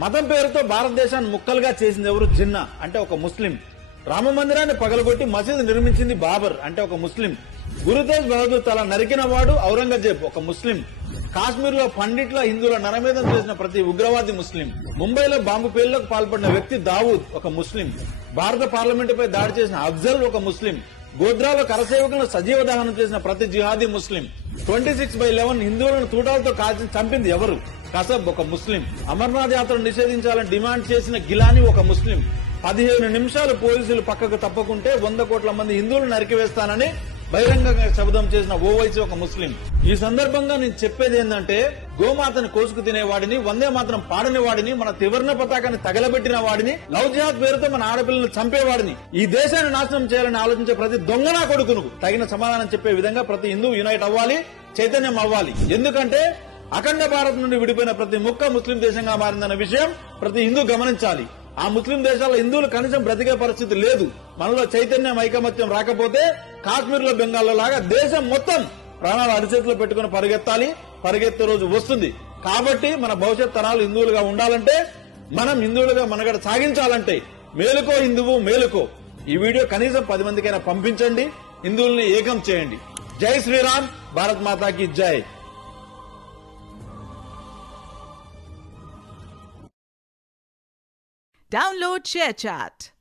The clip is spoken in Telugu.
మతం పేరుతో భారతదేశాన్ని ముక్కలుగా చేసింది ఎవరు? జిన్నా అంటే ఒక ముస్లిం. రామ మందిరాన్ని పగలగొట్టి మసీదు నిర్మించింది బాబర్ అంటే ఒక ముస్లిం. గురుతేజ్ బహదూర్ తల నరికిన వాడు ఔరంగజేబ్ ఒక ముస్లిం. కాశ్మీర్ లో పండిట్ల హిందువుల నరమేధం చేసిన ప్రతి ఉగ్రవాది ముస్లిం. ముంబైలో బాంబు పేలులకు పాల్పడిన వ్యక్తి దావూద్ ఒక ముస్లిం. భారత పార్లమెంటుపై దాడి చేసిన అఫ్జల్ ఒక ముస్లిం. గోధ్రాలో కరసేవకులను సజీవ దహనం చేసిన ప్రతి జిహాదీ ముస్లిం. 26/11 హిందువులను తూటాలతో కాల్చి చంపింది ఎవరు? కసబ్ ఒక ముస్లిం. అమర్నాథ్ యాత్రను నిషేధించాలని డిమాండ్ చేసిన గిలానీ ఒక ముస్లిం. 15 నిమిషాలు పోలీసులు పక్కకు తప్పకుంటే 100 కోట్ల మంది హిందువులు నరికివేస్తానని బహిరంగంగా శబ్దం చేసిన ఓవైసీ ఒక ముస్లిం. ఈ సందర్భంగా నేను చెప్పేది ఏంటంటే, గోమాతను కోసుకు తినేవాడిని, వందే మాత్రం పాడని వాడిని, మన త్రివర్ణ పతాకాన్ని తగలబెట్టిన వాడిని, లవ్ జిహాద్ పేరుతో మన ఆడపిల్లలను చంపేవాడిని, ఈ దేశాన్ని నాశనం చేయాలని ఆలోచించే ప్రతి దొంగనా కొడుకును తగిన సమాధానం చెప్పే విధంగా ప్రతి హిందూ యునైట్ అవ్వాలి, చైతన్యం అవ్వాలి. ఎందుకంటే అఖండ భారత్ నుండి విడిపోయిన ప్రతి ముక్క ముస్లిం దేశంగా మారిందన్న విషయం ప్రతి హిందూ గమనించాలి. ఆ ముస్లిం దేశాల్లో హిందువులు కనీసం బ్రతికే పరిస్థితి లేదు. మనలో చైతన్యం, ఐకమత్యం రాకపోతే కాశ్మీర్ లో, బెంగాల్లో లాగా దేశం మొత్తం ప్రాణాలు అరిచేతిలో పెట్టుకుని పరిగెత్తాలి. పరిగెత్తే రోజు వస్తుంది. కాబట్టి మన భవిష్యత్ తరాలు హిందువులుగా ఉండాలంటే, మనం హిందువులుగా మనగడ సాగించాలంటే మేలుకో హిందువు మేలుకో. ఈ వీడియో కనీసం 10 మందికైనా పంపించండి. హిందువుల్ని ఏకం చేయండి. జై శ్రీరామ్, భారత్ మాతాకి జై. Download ShareChat.